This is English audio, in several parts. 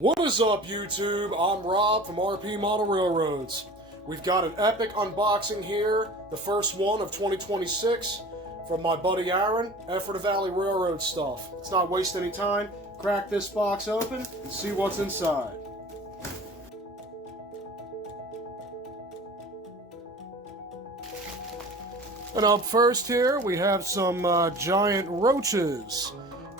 What is up, YouTube? I'm Rob from RP Model Railroads. We've got an epic unboxing here, the first one of 2026, from my buddy Aaron, Ephrata Valley Railroad stuff. Let's not waste any time, crack this box open, and see what's inside. And up first here, we have some giant roaches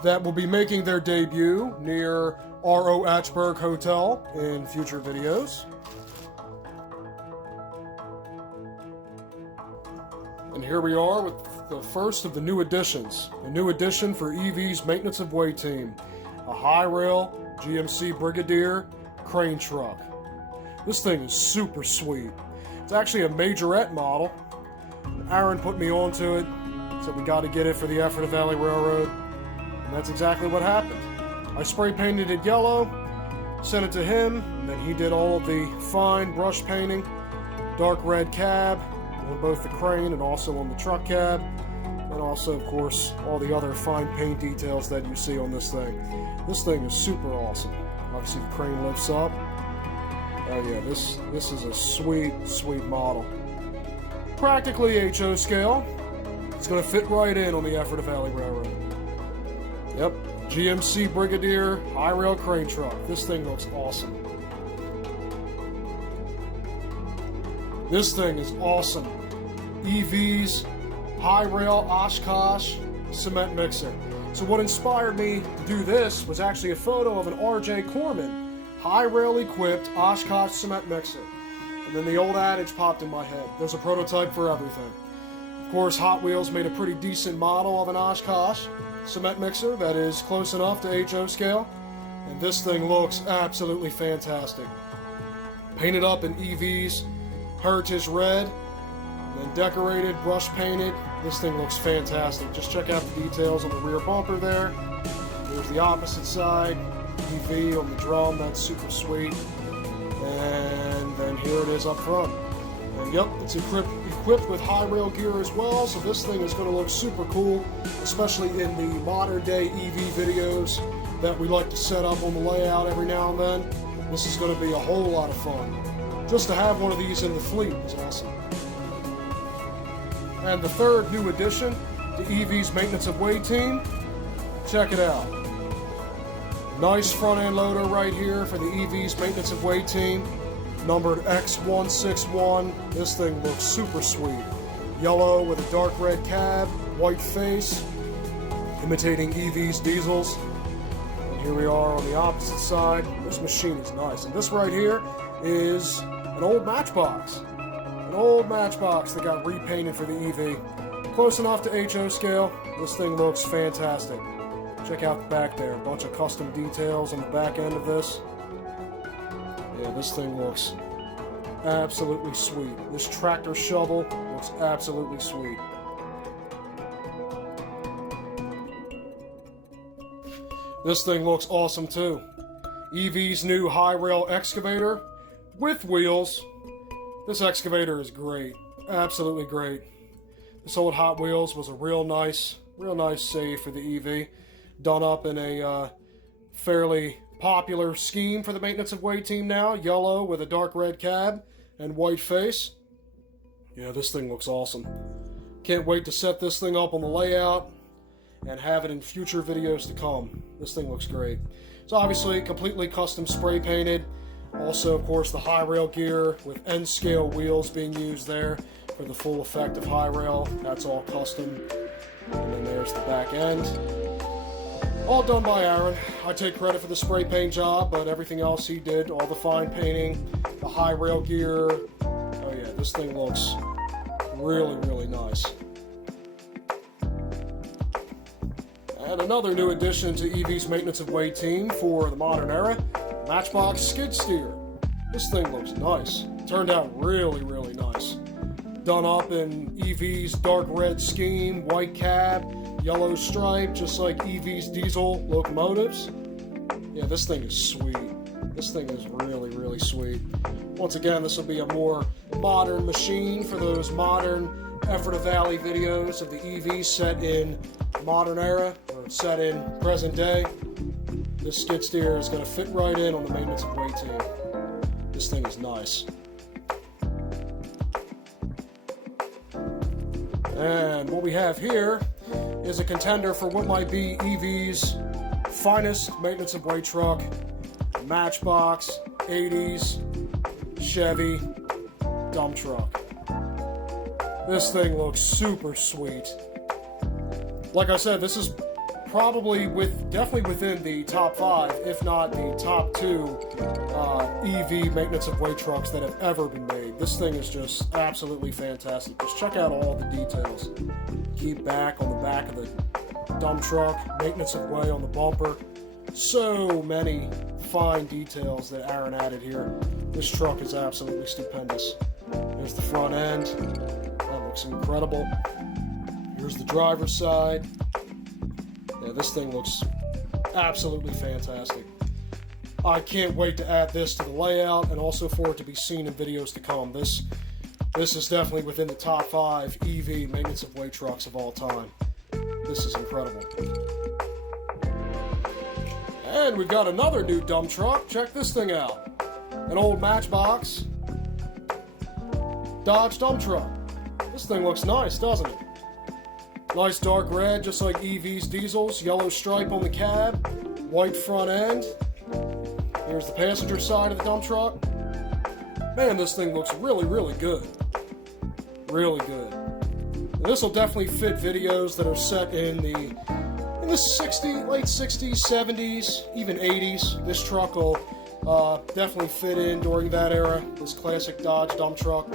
that will be making their debut near R.O. Atchberg Hotel in future videos. And here we are with the first of the new additions. A new addition for EV's maintenance of way team. A high rail GMC Brigadier crane truck. This thing is super sweet. It's actually a majorette model. Aaron put me onto it, said we got to get it for the Ephrata Valley Railroad. And that's exactly what happened. I spray painted it yellow, sent it to him, and then he did all of the fine brush painting, dark red cab on both the crane and also on the truck cab, and also, of course, all the other fine paint details that you see on this thing. This thing is super awesome. Obviously, the crane lifts up. Oh yeah, this is a sweet, sweet model. Practically HO scale. It's going to fit right in on the Ephrata Valley Railroad. Yep, GMC Brigadier high rail crane truck. This thing looks awesome. This thing is awesome. EV's high rail Oshkosh cement mixer. So what inspired me to do this was actually a photo of an RJ Corman high rail equipped Oshkosh cement mixer. And then the old adage popped in my head. There's a prototype for everything. Of course, Hot Wheels made a pretty decent model of an Oshkosh cement mixer that is close enough to HO scale. And this thing looks absolutely fantastic. Painted up in EV's Heritage Red, and then decorated, brush painted. This thing looks fantastic. Just check out the details on the rear bumper there. There's the opposite side, EV on the drum, that's super sweet. And then here it is up front. And yep, it's equipped with high rail gear as well, so this thing is going to look super cool, especially in the modern day EV videos that we like to set up on the layout every now and then. This is going to be a whole lot of fun. Just to have one of these in the fleet is awesome. And the third new addition to EV's maintenance of way team, check it out. Nice front end loader right here for the EV's maintenance of way team, numbered X161. This thing looks super sweet. Yellow with a dark red cab, white face, imitating EV's diesels. And here we are on the opposite side. This machine is nice. And this right here is an old Matchbox. An old Matchbox that got repainted for the EV. Close enough to HO scale. This thing looks fantastic. Check out the back there. A bunch of custom details on the back end of this. Yeah, this thing looks absolutely sweet. This tractor shovel looks absolutely sweet. This thing looks awesome too. EV's new high rail excavator with wheels. This excavator is great. Absolutely great. This old Hot Wheels was a real nice save for the EV. Done up in a fairly popular scheme for the maintenance of way team now. Yellow with a dark red cab and white face. Yeah, this thing looks awesome. Can't wait to set this thing up on the layout and have it in future videos to come. This thing looks great. It's obviously completely custom spray painted. Also, of course, the high rail gear with end scale wheels being used there for the full effect of high rail. That's all custom. And then there's the back end. All done by Aaron. I take credit for the spray paint job, but everything else he did, all the fine painting, the high rail gear. Oh yeah, this thing looks really, really nice. And another new addition to EV's maintenance of way team for the modern era, Matchbox skid steer. This thing looks nice. Turned out really, really nice. Done up in EV's dark red scheme, white cab, yellow stripe, just like EV's diesel locomotives. Yeah, this thing is sweet. This thing is really, really sweet. Once again, this will be a more modern machine for those modern Ephrata Valley videos of the EV set in modern era, or set in present day. This skid steer is going to fit right in on the maintenance of way team. This thing is nice. And what we have here is a contender for what might be EV's finest maintenance of way truck. Matchbox, 80s, Chevy, dump truck. This thing looks super sweet. Like I said, this is probably definitely within the top 5, if not the top 2 EV maintenance of way trucks that have ever been made. This thing is just absolutely fantastic. Just check out all the details. Keep back on the back of the dump truck, maintenance of way on the bumper. So many fine details that Aaron added here. This truck is absolutely stupendous. There's the front end. That looks incredible. Here's the driver's side. Yeah, this thing looks absolutely fantastic. I can't wait to add this to the layout and also for it to be seen in videos to come. This is definitely within the top 5 EV maintenance of way trucks of all time. This is incredible. And we've got another new dump truck. Check this thing out. An old Matchbox Dodge dump truck. This thing looks nice, doesn't it? Nice dark red, just like EV's diesels. Yellow stripe on the cab. White front end. Here's the passenger side of the dump truck. Man, this thing looks really, really good. Really good. And this will definitely fit videos that are set in the late 60s, 70s, even 80s. This truck will definitely fit in during that era. This classic Dodge dump truck.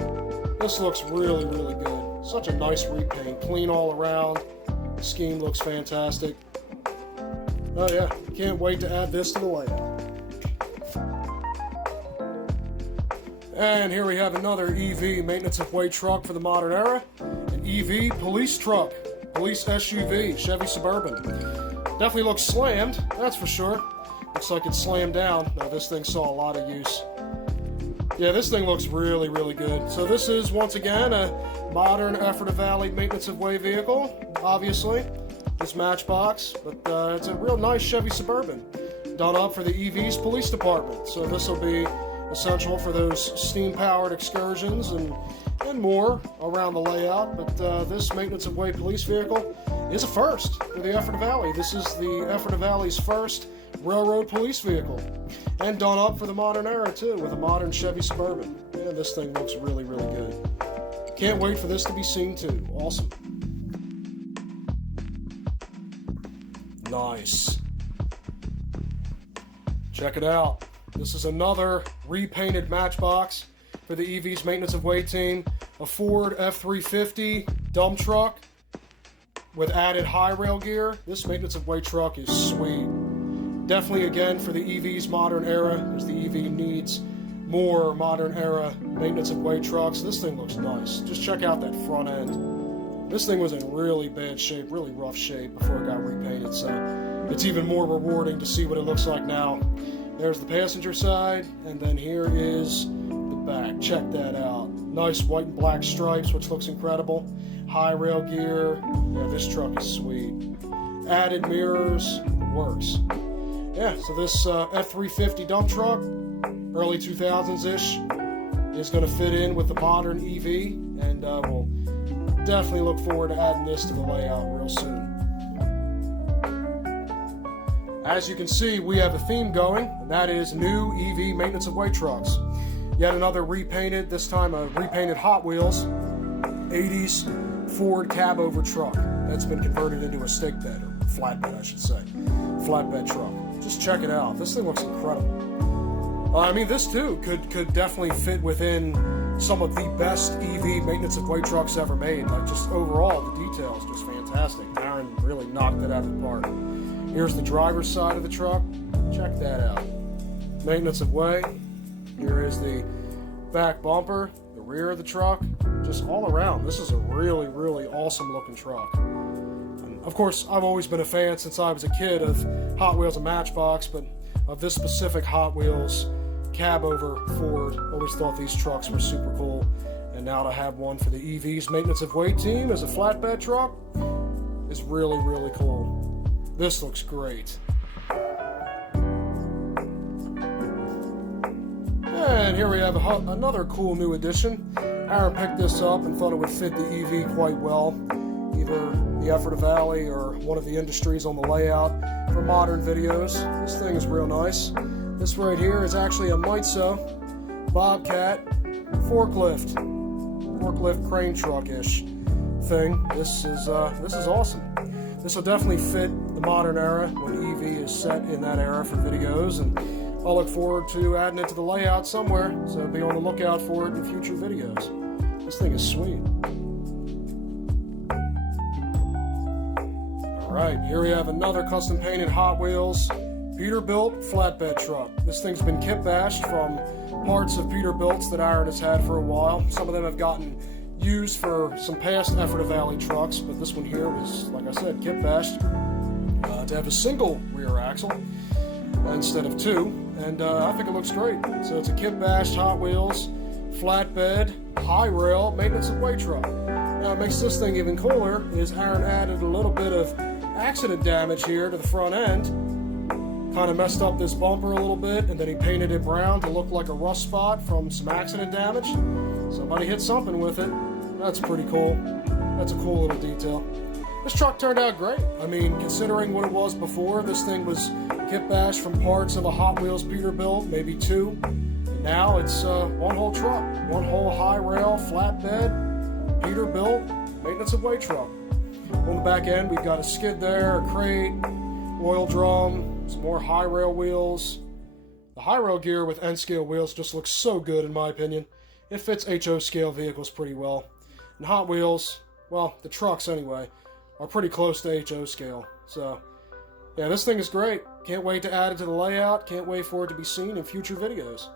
This looks really, really good. Such a nice repaint. Clean all around. The scheme looks fantastic. Oh yeah, can't wait to add this to the layout. And here we have another EV maintenance of way truck for the modern era. An EV police truck. Police SUV, Chevy Suburban. Definitely looks slammed, that's for sure. Looks like it's slammed down. Now this thing saw a lot of use. Yeah, this thing looks really, really good. So this is, once again, a modern Ephrata Valley maintenance of way vehicle, obviously. This Matchbox, but it's a real nice Chevy Suburban. Done up for the EV's police department. So this will be essential for those steam-powered excursions and more around the layout. But this maintenance of way police vehicle is a first for the Ephrata Valley. This is the Ephrata Valley's first railroad police vehicle, and done up for the modern era too, with a modern Chevy Suburban. Yeah, this thing looks really, really good. Can't wait for this to be seen too. Awesome. Nice. Check it out. This is another repainted Matchbox for the EV's maintenance of way team. A Ford F350 dump truck with added high rail gear. This maintenance of way truck is sweet. Definitely, again, for the EV's modern era, because the EV needs more modern era maintenance of way trucks. This thing looks nice. Just check out that front end. This thing was in really bad shape, really rough shape before it got repainted, so it's even more rewarding to see what it looks like now. There's the passenger side, and then here is the back. Check that out. Nice white and black stripes, which looks incredible. High rail gear. Yeah, this truck is sweet. Added mirrors. Works. Yeah, so this F350 dump truck, early 2000s-ish, is going to fit in with the modern EV, and we'll definitely look forward to adding this to the layout real soon. As you can see, we have a theme going, and that is new EV maintenance of way trucks. Yet another repainted, this time a repainted Hot Wheels 80s Ford cab-over truck that's been converted into a stake bed, or flatbed I should say. Flatbed truck. Just check it out. This thing looks incredible. I mean, this too could definitely fit within some of the best EV maintenance of way trucks ever made. Like, just overall, the details just fantastic. Aaron really knocked it out of the park. Here's the driver's side of the truck. Check that out. Maintenance of way. Here is the back bumper, the rear of the truck. Just all around, this is a really, really awesome looking truck. And of course, I've always been a fan since I was a kid of Hot Wheels and Matchbox, but of this specific Hot Wheels cab-over Ford. Always thought these trucks were super cool. And now to have one for the EV's maintenance of way team as a flatbed truck is really, really cool. This looks great. And here we have another cool new addition. Aaron picked this up and thought it would fit the EV quite well, either the Ephrata Valley or one of the industries on the layout for modern videos. This thing is real nice. This right here is actually a Mitso Bobcat forklift crane truck-ish thing. This is awesome. This will definitely fit the modern era when EV is set in that era for videos, and I'll look forward to adding it to the layout somewhere, so be on the lookout for it in future videos. This thing is sweet. Alright, here we have another custom painted Hot Wheels Peterbilt flatbed truck. This thing's been kit bashed from parts of Peterbilts that Aaron has had for a while. Some of them have gotten used for some past Ephrata Valley trucks, but this one here was, like I said, kit bashed to have a single rear axle instead of two, and I think it looks great. So it's a kit bashed Hot Wheels flatbed high rail maintenance of way truck. Now, what makes this thing even cooler is Aaron added a little bit of accident damage here to the front end. Kind of messed up this bumper a little bit, and then he painted it brown to look like a rust spot from some accident damage. Somebody hit something with it. That's pretty cool. That's a cool little detail. This truck turned out great. I mean, considering what it was before, this thing was kit bashed from parts of a Hot Wheels Peterbilt, maybe two. And now it's one whole truck, one whole high rail, flatbed, Peterbilt, maintenance of way truck. On the back end, we've got a skid there, a crate, oil drum, some more high rail wheels. The high rail gear with N scale wheels just looks so good in my opinion. It fits HO scale vehicles pretty well. And Hot Wheels, well, the trucks anyway, are pretty close to HO scale. So, yeah, this thing is great. Can't wait to add it to the layout. Can't wait for it to be seen in future videos.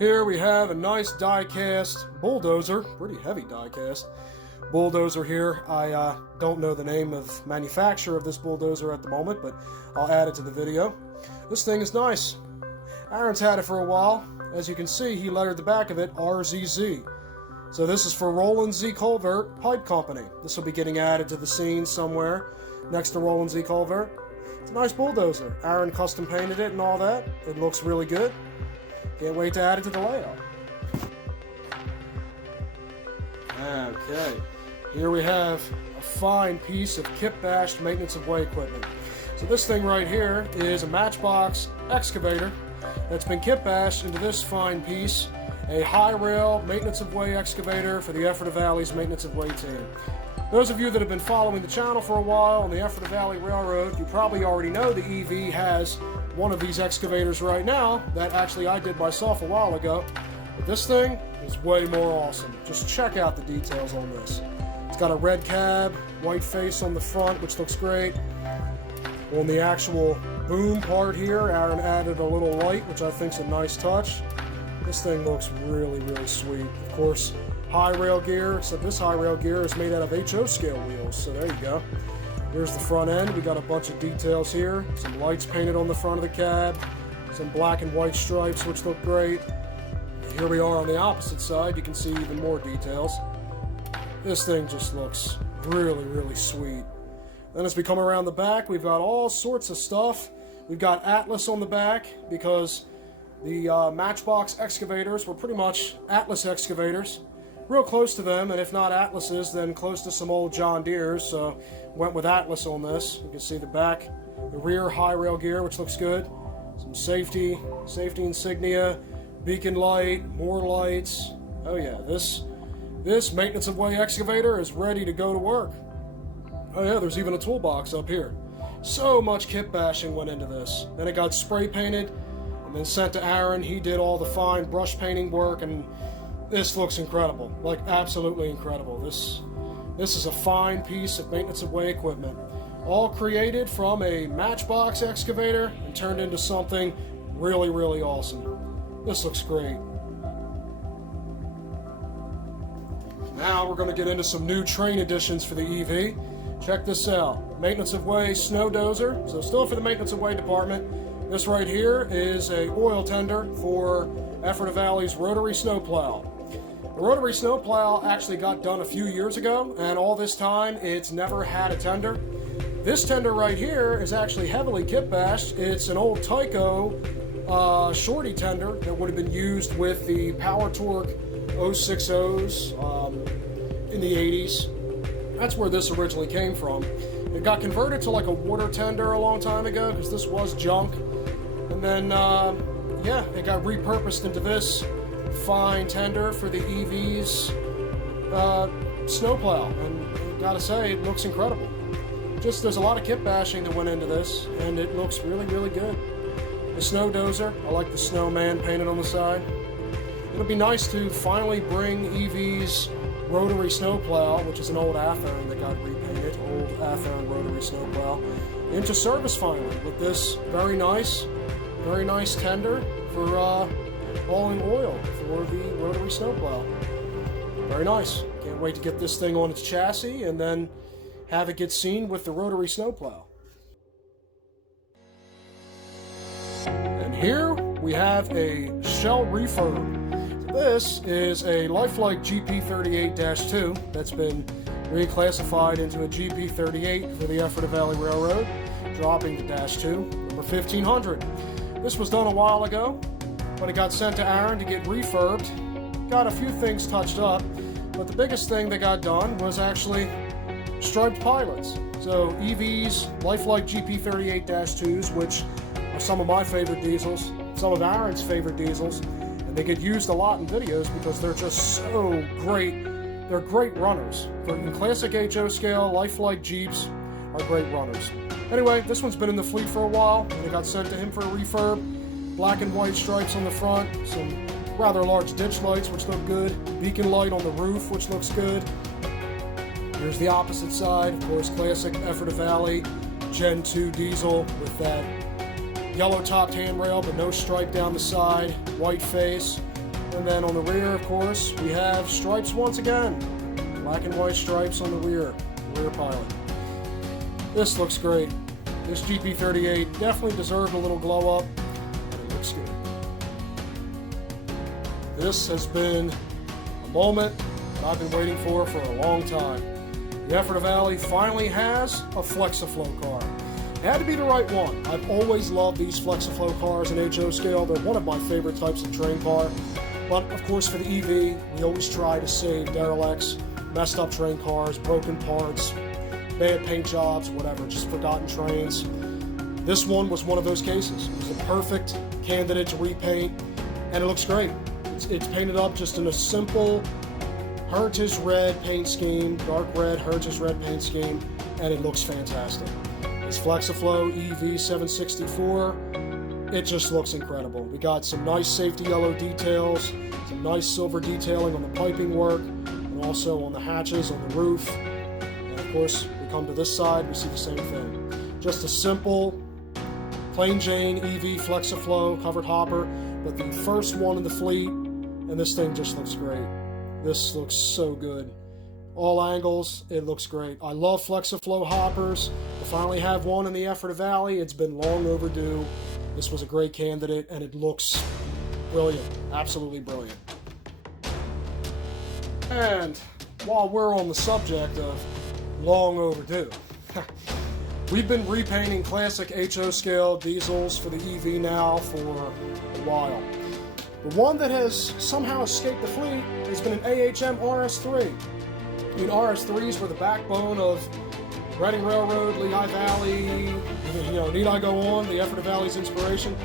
Here we have a nice die-cast bulldozer, pretty heavy die-cast bulldozer here. I don't know the name of manufacturer of this bulldozer at the moment, but I'll add it to the video. This thing is nice. Aaron's had it for a while. As you can see, he lettered the back of it RZZ. So this is for Roland Z. Culvert Pipe Company. This will be getting added to the scene somewhere next to Roland Z. Culvert. It's a nice bulldozer. Aaron custom painted it and all that. It looks really good. Can't wait to add it to the layout. Okay, here we have a fine piece of kit-bashed maintenance of way equipment. So this thing right here is a Matchbox excavator that's been kit-bashed into this fine piece, a high rail maintenance of way excavator for the Ephrata Valley's maintenance of way team. Those of you that have been following the channel for a while on the Ephrata Valley Railroad, you probably already know the EV has one of these excavators right now that actually I did myself a while ago. But this thing is way more awesome. Just check out the details on this. It's got a red cab, white face on the front, which looks great. On the actual boom part here, Aaron added a little light, which I think is a nice touch. This thing looks really, really sweet. Of course, high rail gear, except this high rail gear is made out of HO scale wheels, so there you go. Here's the front end. We got a bunch of details here. Some lights painted on the front of the cab, some black and white stripes, which look great. Here we are on the opposite side. You can see even more details. This thing just looks really, really sweet. Then as we come around the back, we've got all sorts of stuff. We've got Atlas on the back because the Matchbox excavators were pretty much Atlas excavators. Real close to them, and if not Atlases, then close to some old John Deeres, so went with Atlas on this. You can see the back, the rear high rail gear, which looks good. Some safety insignia, beacon light, more lights. Oh yeah, this maintenance of way excavator is ready to go to work. Oh yeah, there's even a toolbox up here. So much kit bashing went into this. Then it got spray painted and then sent to Aaron. He did all the fine brush painting work, and this looks incredible. Like, absolutely incredible. This is a fine piece of maintenance of way equipment. All created from a Matchbox excavator and turned into something really, really awesome. This looks great. Now we're going to get into some new train additions for the EV. Check this out. Maintenance of way snow dozer. So still for the maintenance of way department. This right here is a oil tender for Ephrata Valley's rotary snowplow. The rotary snowplow actually got done a few years ago, and all this time it's never had a tender. This tender right here is actually heavily kit bashed. It's an old Tyco shorty tender that would have been used with the Power Torque 060s in the 80s. That's where this originally came from. It got converted to like a water tender a long time ago because this was junk. And then, yeah, it got repurposed into this fine tender for the EV's snowplow. And I gotta say, it looks incredible. Just there's a lot of kit bashing that went into this, and it looks really, really good. The snow dozer, I like the snowman painted on the side. It'll be nice to finally bring EV's rotary snowplow, which is an old Athearn that got repainted, old Athearn rotary snowplow, into service finally with this very nice tender for hauling oil for the rotary snowplow. Very nice. Can't wait to get this thing on its chassis and then have it get seen with the rotary snowplow. And here we have a shell refurb. This is a lifelike GP38-2 that's been reclassified into a GP38 for the Ephrata Valley Railroad, dropping the -2, number 1500. This was done a while ago, but it got sent to Aaron to get refurbed. Got a few things touched up, but the biggest thing that got done was actually striped pilots. So EV's lifelike GP38-2s, which are some of my favorite diesels, some of Aaron's favorite diesels, and they get used a lot in videos because they're just so great. They're great runners. For classic HO scale, lifelike Jeeps are great runners. Anyway, this one's been in the fleet for a while, and it got sent to him for a refurb. Black and white stripes on the front, some rather large ditch lights, which look good, beacon light on the roof, which looks good. Here's the opposite side, of course, classic Ephrata Valley Gen 2 diesel with that yellow-topped handrail, but no stripe down the side, white face. And then on the rear, of course, we have stripes once again. Black and white stripes on the rear pilot. This looks great. This GP38 definitely deserved a little glow up, and it looks good. This has been a moment that I've been waiting for a long time. The Ephrata Valley finally has a Flexiflow car. It had to be the right one. I've always loved these Flexiflow cars in HO scale. They're one of my favorite types of train car. But of course for the EV, we always try to save derelicts, messed up train cars, broken parts, bad paint jobs, whatever, just forgotten trains. This one was one of those cases. It was a perfect candidate to repaint, and it looks great. It's painted up just in a simple Heritage red paint scheme, dark red Heritage red paint scheme, and it looks fantastic. This Flexiflow EV764, it just looks incredible. We got some nice safety yellow details, some nice silver detailing on the piping work, and also on the hatches on the roof. And of course, we come to this side, we see the same thing. Just a simple, plain Jane EV Flexiflow covered hopper, but the first one in the fleet, and this thing just looks great. This looks so good. All angles, it looks great. I love Flexiflow hoppers. To finally have one in the Ephrata Valley, it's been long overdue. This was a great candidate, and it looks brilliant. Absolutely brilliant. And while we're on the subject of long overdue, we've been repainting classic HO scale diesels for the EV now for a while. The one that has somehow escaped the fleet has been an AHM RS3. I mean, RS3s were the backbone of Reading Railroad, Lehigh Valley, need I go on, the Ephrata Valley's inspiration.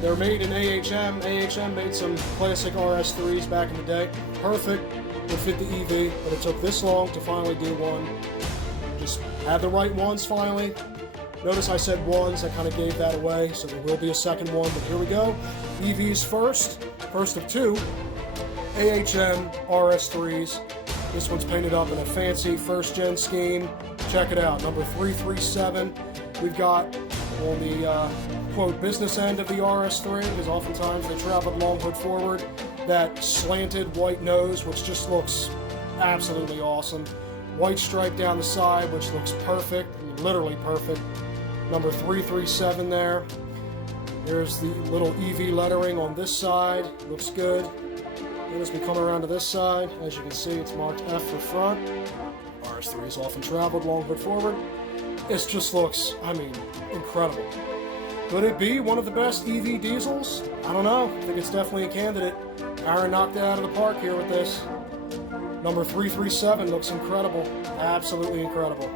They're made in AHM. AHM made some classic RS3s back in the day. Perfect, would fit the EV, but it took this long to finally do one. Just had the right ones finally. Notice I said ones, I kind of gave that away, so there will be a second one, but here we go. EVs first of two, AHM RS3s. This one's painted up in a fancy first-gen scheme. Check it out, number 337. We've got on the, quote, business end of the RS3, because oftentimes they traveled long hood forward, that slanted white nose, which just looks absolutely awesome. White stripe down the side, which looks perfect, I mean, literally perfect. Number 337 there. There's the little EV lettering on this side, looks good. And as we come around to this side, as you can see, it's marked F for front. RS3 is often traveled, long hood forward. It just looks, I mean, incredible. Could it be one of the best EV diesels? I don't know. I think it's definitely a candidate. Aaron knocked it out of the park here with this. Number 337 looks incredible. Absolutely incredible.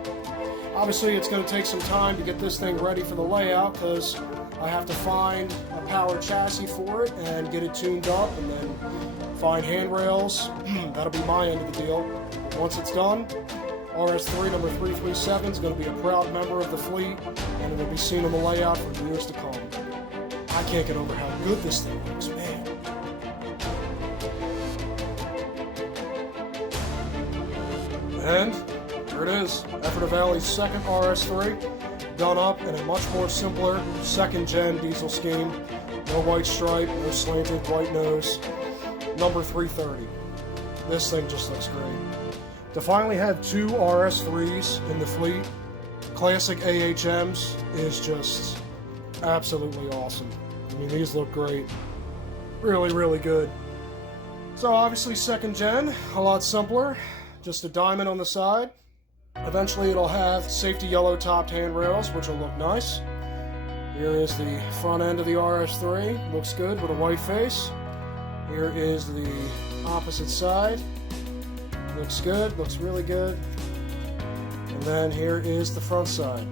Obviously, it's going to take some time to get this thing ready for the layout because I have to find a powered chassis for it and get it tuned up and then find handrails. That'll be my end of the deal. Once it's done, RS3 number 337 is going to be a proud member of the fleet, and it will be seen on the layout for years to come. I can't get over how good this thing looks, man. And there it is, Ephrata Valley's second RS3, done up in a much more simpler second-gen diesel scheme. No white stripe, no slanted white nose. Number 330. This thing just looks great. To finally have two RS3s in the fleet, classic AHMs, is just absolutely awesome. I mean, these look great. Really, really good. So obviously second gen, a lot simpler. Just a diamond on the side. Eventually it'll have safety yellow topped handrails, which will look nice. Here is the front end of the RS3. Looks good with a white face. Here is the opposite side. Looks good, looks really good. And then here is the front side.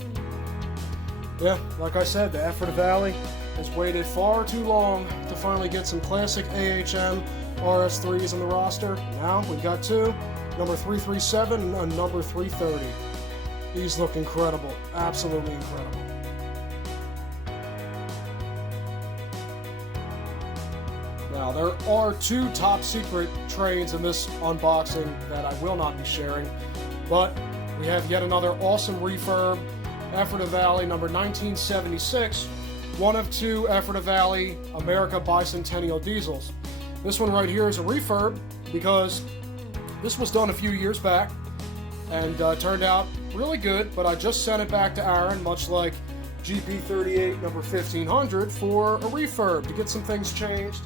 Yeah, like I said, the Ephrata Valley has waited far too long to finally get some classic AHM RS3s on the roster. Now we've got two, number 337 and number 330. These look incredible, absolutely incredible. Now, there are two top secret trades in this unboxing that I will not be sharing, but we have yet another awesome refurb, Ephrata Valley number 1976, one of two Ephrata Valley America Bicentennial diesels. This one right here is a refurb because this was done a few years back and turned out really good, but I just sent it back to Aaron, much like GP38 number 1500, for a refurb to get some things changed,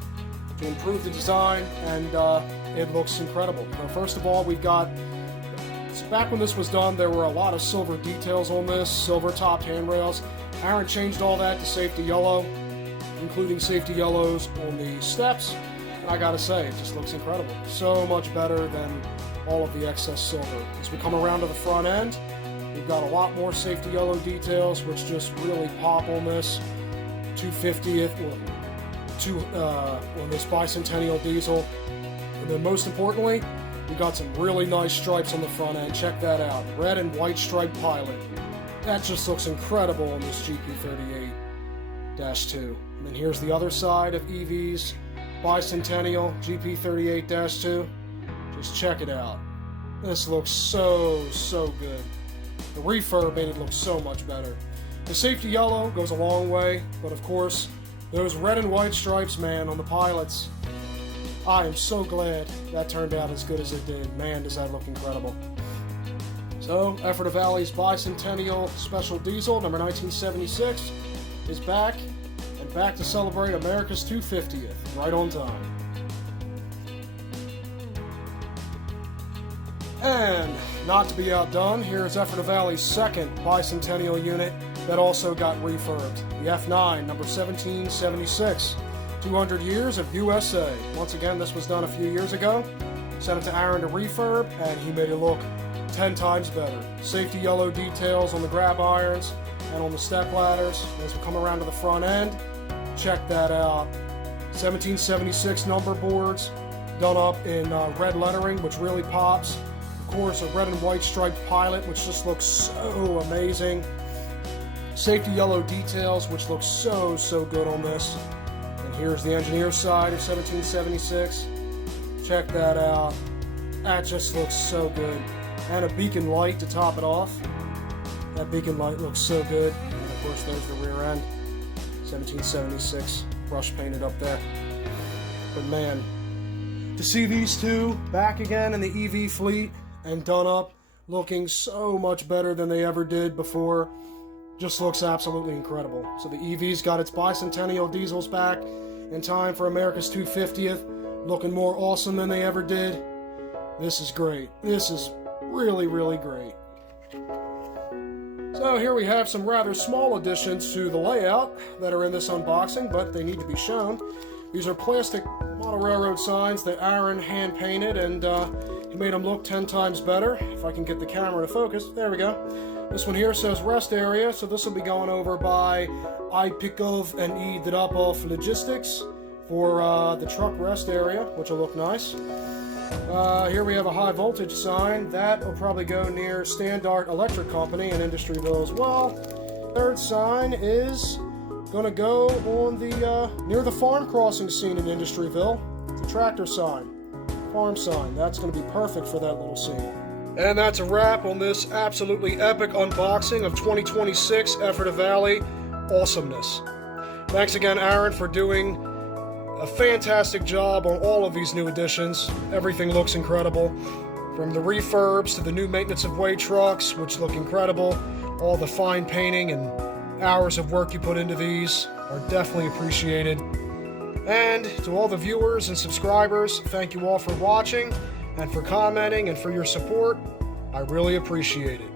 to improve the design, and it looks incredible. Now, first of all, we've got, back when this was done, there were a lot of silver details on this, silver topped handrails. Aaron changed all that to safety yellow, including safety yellows on the steps. And I gotta say, it just looks incredible. So much better than all of the excess silver. As we come around to the front end, we've got a lot more safety yellow details, which just really pop on this 250th, on this bicentennial diesel. And then most importantly, we got some really nice stripes on the front end. Check that out. Red and white striped pilot. That just looks incredible on this GP38-2. And then here's the other side of EV's bicentennial GP38-2. Just check it out. This looks so good. The refurb made it look so much better. The safety yellow goes a long way, but of course, those red and white stripes, man, on the pilots, I am so glad that turned out as good as it did. Man, does that look incredible. So, Ephrata Valley's Bicentennial Special Diesel, number 1976, is back, and back to celebrate America's 250th, right on time. And, not to be outdone, here is Ephrata Valley's second Bicentennial unit that also got refurbed, the F9, number 1776. 200 years of USA. Once again, this was done a few years ago. Sent it to Aaron to refurb, and he made it look 10 times better. Safety yellow details on the grab irons and on the step ladders. As we come around to the front end, check that out. 1776 number boards, done up in red lettering, which really pops. Of course, a red and white striped pilot, which just looks so amazing. Safety yellow details, which looks so good on this. And here's the engineer side of 1776. Check that out. That just looks so good. And a beacon light to top it off. That beacon light looks so good. And of course, there's the rear end. 1776, brush painted up there. But man, to see these two back again in the EV fleet and done up, looking so much better than they ever did before, just looks absolutely incredible. So the EV's got its bicentennial diesels back in time for America's 250th, looking more awesome than they ever did. This is great. This is really great. So So here we have some rather small additions to the layout that are in this unboxing, but they need to be shown. These are plastic model railroad signs that Aaron hand painted, and he made them look 10 times better. If I can get the camera to focus, there we go. This one here says rest area, so this will be going over by I Pikov and I Drapov Logistics for the truck rest area, which will look nice. Here we have a high voltage sign. That will probably go near Standard Electric Company in Industryville as well. Third sign is going to go on the near the farm crossing scene in Industryville. It's a tractor sign, farm sign. That's going to be perfect for that little scene. And that's a wrap on this absolutely epic unboxing of 2026 Ephrata Valley awesomeness. Thanks again, Aaron, for doing a fantastic job on all of these new additions. Everything looks incredible. From the refurbs to the new maintenance of way trucks, which look incredible. All the fine painting and hours of work you put into these are definitely appreciated. And to all the viewers and subscribers, thank you all for watching and for commenting and for your support. I really appreciate it.